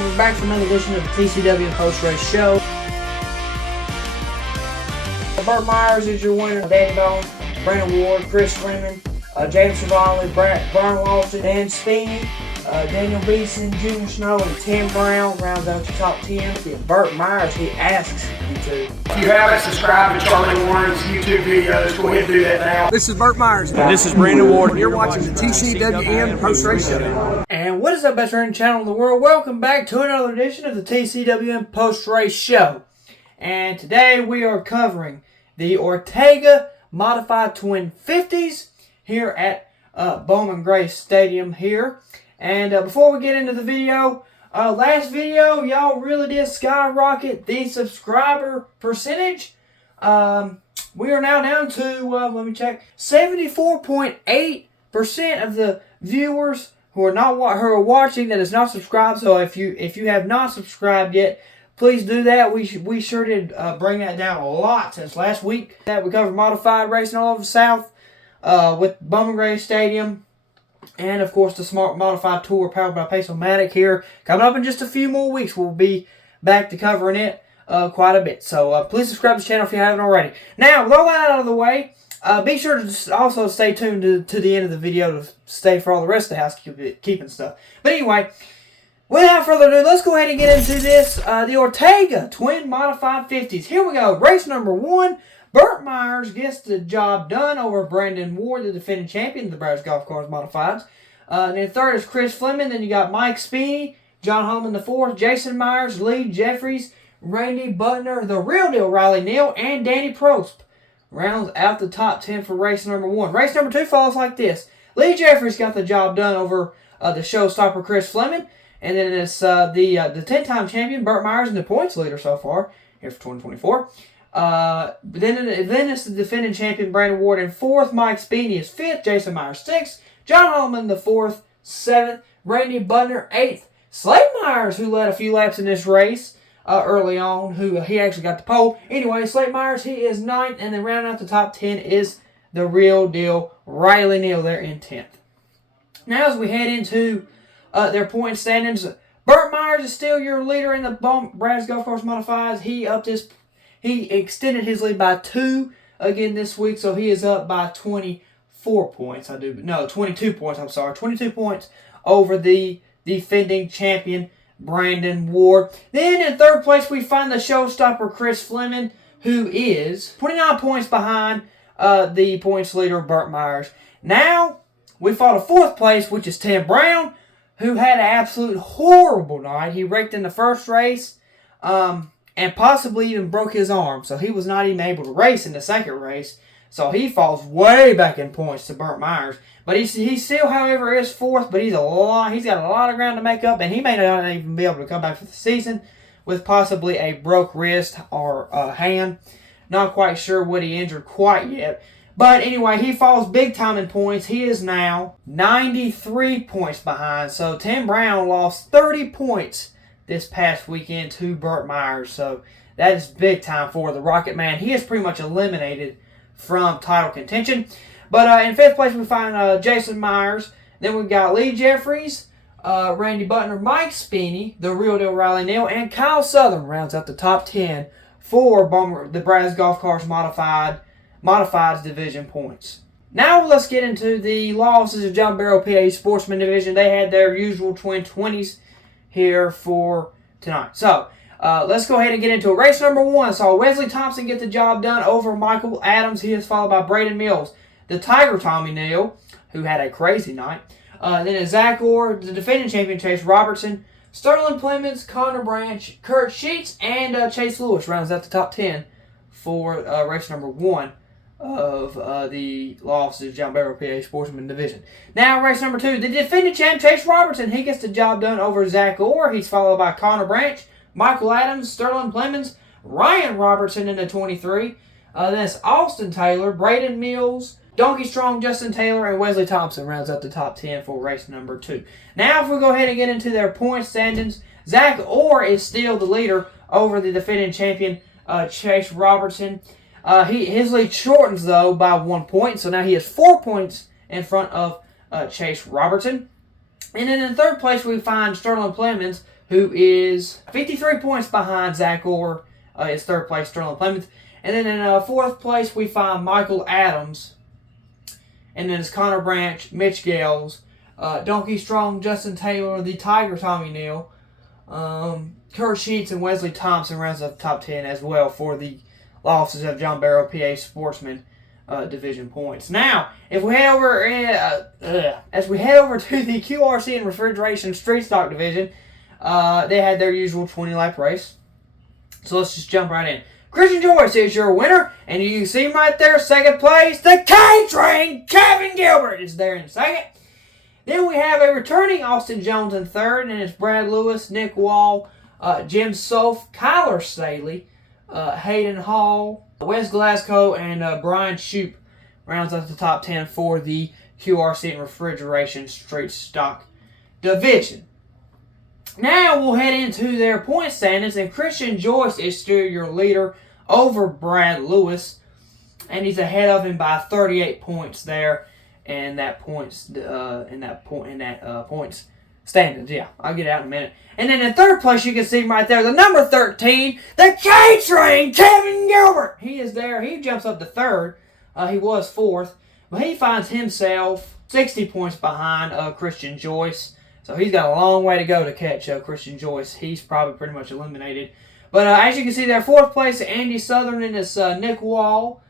We're back for another edition of the TCWN post-race show. Burt Myers is your winner. Danny Bowman, Brandon Ward, Chris Fleming, James Savali, Brian Lawson, Dan Speeney, Daniel Beeson, Junior Snow, and Tim Brown rounds out your top 10. Burt Myers, he asks you to. If you haven't subscribed to Charlie Warren's YouTube videos, go ahead and do that now. This is Burt Myers. And this is Brandon Ward. You're watching the TCWN post-race show. And what is up, best running channel in the world? Welcome back to another edition of the TCWN post-race show. And today we are covering the Ortega Modified Twin 50s here at Bowman Grace Stadium here. And before we get into the video, last video, y'all really did skyrocket the subscriber percentage. We are now down to, let me check, 74.8% of the viewers who are watching that is not subscribed. So if you have not subscribed yet, please do that. We sure did bring that down a lot since last week. That we covered modified racing all over the South with Bowman Grace Stadium. And, of course, the Smart Modified Tour powered by Pace-O-Matic here. Coming up in just a few more weeks, we'll be back to covering it quite a bit. So, please subscribe to the channel if you haven't already. Now, with all that out of the way, be sure to also stay tuned to the end of the video to stay for all the rest of the housekeeping stuff. But anyway, without further ado, let's go ahead and get into this. The Ortega Twin Modified 50s. Here we go. Race number 1. Burt Myers gets the job done over Brandon Ward, the defending champion of the Browns Golf Cars Modifieds. And then third is Chris Fleming. Then you got Mike Speeney, John Holman IV, Jason Myers, Lee Jeffries, Randy Butner, the real deal Riley Neal, and Danny Prost. Rounds out the top 10 for race number 1. Race number 2 follows like this. Lee Jeffries got the job done over the showstopper Chris Fleming. And then it's the 10-time champion Burt Myers in the points leader so far here for 2024. Then it's the defending champion Brandon Ward in 4th, Mike Speeney is 5th, Jason Myers 6th, John Holman the 4th, 7th, Randy Butner 8th, Slade Myers, who led a few laps in this race early on, he actually got the pole. Anyway, Slade Myers, he is 9th, and then rounding out the top 10 is the real deal Riley Neal there in 10th. Now as we head into their point standings, Burt Myers is still your leader in the Browns Golf Course Modifieds. He extended his lead by 2 again this week, so he is up by 24 points. 22 points, I'm sorry. 22 points over the defending champion, Brandon Ward. Then in 3rd place, we find the showstopper, Chris Fleming, who is 29 points behind the points leader, Burt Myers. Now, we fought a 4th place, which is Tim Brown, who had an absolute horrible night. He wrecked in the first race, and possibly even broke his arm. So he was not even able to race in the second race. So he falls way back in points to Burt Myers. But he still, however, is 4th. But he's got a lot of ground to make up. And he may not even be able to come back for the season with possibly a broke wrist or hand. Not quite sure what he injured quite yet. But anyway, he falls big time in points. He is now 93 points behind. So Tim Brown lost 30 points this past weekend to Burt Myers. So that is big time for the Rocket Man. He is pretty much eliminated from title contention. But in 5th place we find Jason Myers. Then we've got Lee Jeffries, Randy Butner, Mike Speeney, the real deal Riley Neal, and Kyle Southern rounds out the top 10 for the Browns Golf Cars Modifieds division points. Now let's get into the losses of John Barrow PA Sportsman Division. They had their usual twin 20s here for tonight. So, let's go ahead and get into it. Race number 1 saw Wesley Thompson get the job done over Michael Adams. He is followed by Braden Mills, the Tiger Tommy Neal, who had a crazy night. Then it's Zach Orr, the defending champion Chase Robertson, Sterling Clemens, Connor Branch, Kurt Sheets, and Chase Lewis rounds out the top 10 for race number 1 of the losses of John Barrow PA Sportsman Division. Now, race number 2, the defending champ Chase Robertson, he gets the job done over Zach Orr. He's followed by Connor Branch, Michael Adams, Sterling Clemens, Ryan Robertson in the 23. Then it's Austin Taylor, Braden Mills, Donkey Strong, Justin Taylor, and Wesley Thompson rounds out the top 10 for race number 2. Now, if we go ahead and get into their point standings, Zach Orr is still the leader over the defending champion Chase Robertson. His lead shortens, though, by 1 point. So now he has 4 points in front of Chase Robertson. And then in third place, we find Sterling Clemens, who is 53 points behind Zach Orr. Is third place, Sterling Plymouth. And then in fourth place, we find Michael Adams. And then it's Connor Branch, Mitch Gales, Donkey Strong, Justin Taylor, the Tiger Tommy Neal, Kurt Sheets, and Wesley Thompson rounds up the top 10 as well for the losses of John Barrow, PA Sportsman division points. Now, if we head over as we head over to the QRC and Refrigeration Street Stock division, they had their usual 20-lap race. So let's just jump right in. Christian Joyce is your winner, and you see him right there, second place. The K-Train, Kevin Gilbert, is there in second. Then we have a returning Austin Jones in third, and it's Brad Lewis, Nick Wall, Jim Sof, Kyler Staley, Hayden Hall, Wes Glasgow, and Brian Shoup rounds up the top 10 for the QRC and Refrigeration Street Stock division. Now we'll head into their point standings, and Christian Joyce is still your leader over Brad Lewis, and he's ahead of him by 38 points there in that points points standings. Yeah, I'll get out in a minute. And then in third place, you can see him right there, the number 13, the K-Train, Kevin Gilbert. He is there. He jumps up to third. He was fourth, but he finds himself 60 points behind Christian Joyce. So he's got a long way to go to catch Christian Joyce. He's probably pretty much eliminated. But as you can see there, fourth place, Andy Sutherland is Nick Wall,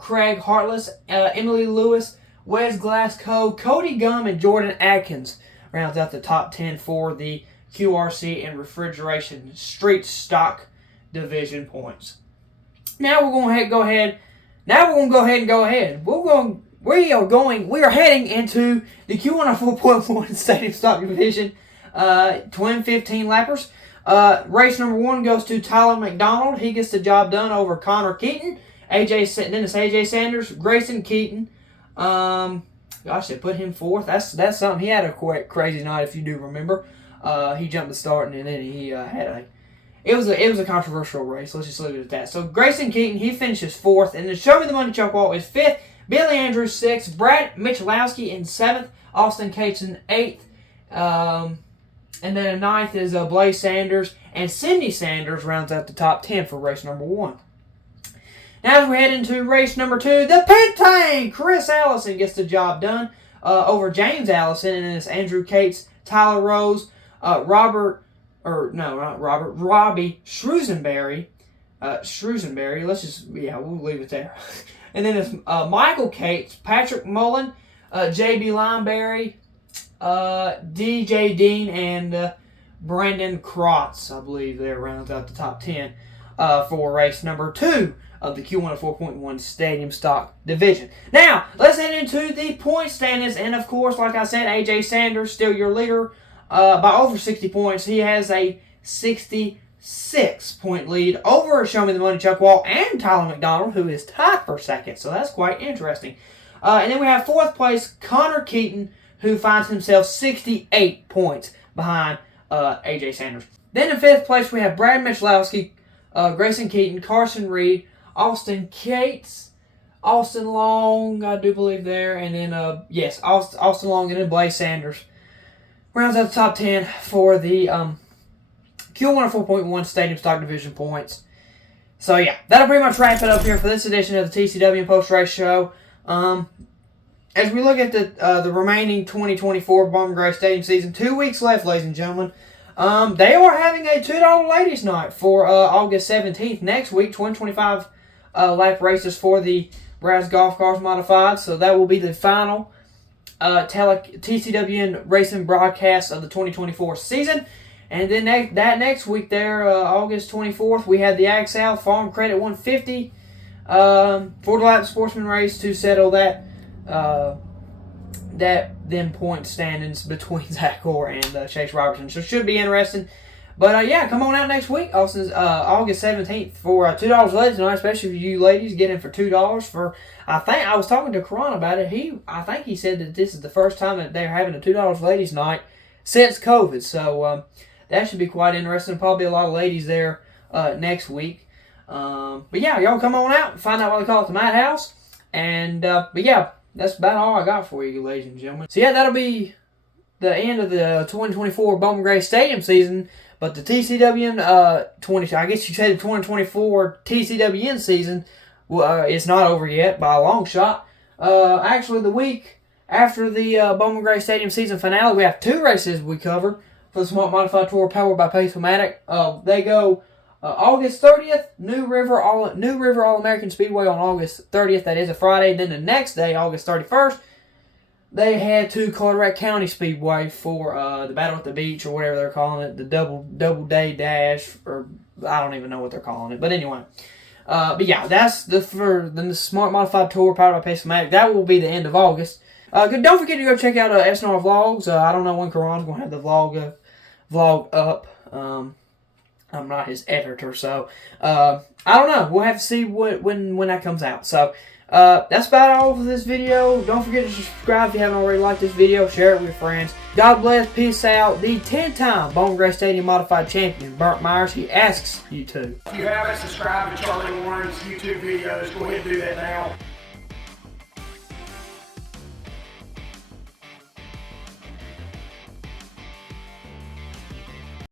Craig Hartless, Emily Lewis, Wes Glasgow, Cody Gum, and Jordan Atkins rounds out the top 10 for the QRC and Refrigeration Street Stock division points. Now we're going to go ahead. We are heading into the Q104.1 Stadium Stock Division, twin 15 lappers. Race number 1 goes to Tyler McDonald. He gets the job done over Connor Keaton. Then it's AJ Sanders, Grayson Keaton. They put him fourth. That's something. He had a crazy night, if you do remember. He jumped the start, and then he had it was a controversial race. Let's just leave it at that. So Grayson Keaton, he finishes fourth, and then Show Me the Money Chuck Wall is fifth. Billy Andrews, 6th. Brad Michalowski in 7th. Austin Cates in 8th. And then in 9th is Blaze Sanders. And Cindy Sanders rounds out the top 10 for race number 1. Now as we head into race number 2, the Pit Tank! Chris Allison gets the job done over James Allison. And then it's Andrew Cates, Tyler Rose, Robbie Shrewsenberry. We'll leave it there. And then it's Michael Cates, Patrick Mullen, J.B. Lineberry, DJ Dean, and Brandon Krotz, I believe, there rounds out the top 10 for race number 2 of the Q104.1 Stadium Stock Division. Now, let's head into the point standings. And, of course, like I said, A.J. Sanders, still your leader by over 60 points. He has a 66-point lead over Show Me the Money Chuck Wall and Tyler McDonald, who is tied for second. So that's quite interesting. And then we have fourth place, Connor Keaton, who finds himself 68 points behind A.J. Sanders. Then in fifth place, we have Brad Michalowski, Grayson Keaton, Carson Reed, Austin Cates, Austin Long, I do believe there, and then, Austin Long, and then Blaze Sanders rounds out the top 10 for the Q104.1 Stadium Stock Division points. So, yeah, that'll pretty much wrap it up here for this edition of the TCWN Post-Race Show. As we look at the remaining 2024 Bowman Gray Stadium season, 2 weeks left, ladies and gentlemen. They are having a $2 Ladies Night for August 17th next week, 2025 lap races for the Brass Golf Cars Modified. So that will be the final TCWN racing broadcast of the 2024 season. And then next week there, August 24th, we have the Ag South Farm Credit 150 4-lap sportsman race to settle that point standings between Zach Orr and Chase Robertson. So it should be interesting. But come on out next week, August 17th for $2 Ladies Night, especially if you ladies get in for $2 for. I think I was talking to Karan about it. I think he said that this is the first time that they're having a $2 Ladies Night since COVID. So that should be quite interesting. Probably a lot of ladies there next week. But yeah, y'all come on out and find out what they call it, the Madhouse. And that's about all I got for you, ladies and gentlemen. So yeah, that'll be the end of the 2024 Bowman Gray Stadium season. But the TCWN I guess you say the 2024 TCWN season is not over yet by a long shot. Actually, the week after the Bowman Gray Stadium season finale, we have 2 races we cover for the Smart Modified Tour powered by Pace-O-Matic. They go August 30th, New River All-American Speedway on August 30th. That is a Friday. Then the next day, August 31st, they head to Colorado County Speedway for the Battle at the Beach, or whatever they're calling it, the double day dash, or I don't even know what they're calling it. But anyway, but yeah, that's the Smart Modified Tour powered by Pace-O-Matic. That will be the end of August. Don't forget to go check out SNR Vlogs. I don't know when Karan's going to have the vlog up. I'm not his editor, so I don't know. We'll have to see when that comes out. So that's about all for this video. Don't forget to subscribe if you haven't already liked this video. Share it with your friends. God bless. Peace out. The 10-time Bowman Gray Stadium Modified Champion, Burnt Myers, he asks you to. If you haven't subscribed to Charlie Warren's YouTube videos, go ahead and do that now.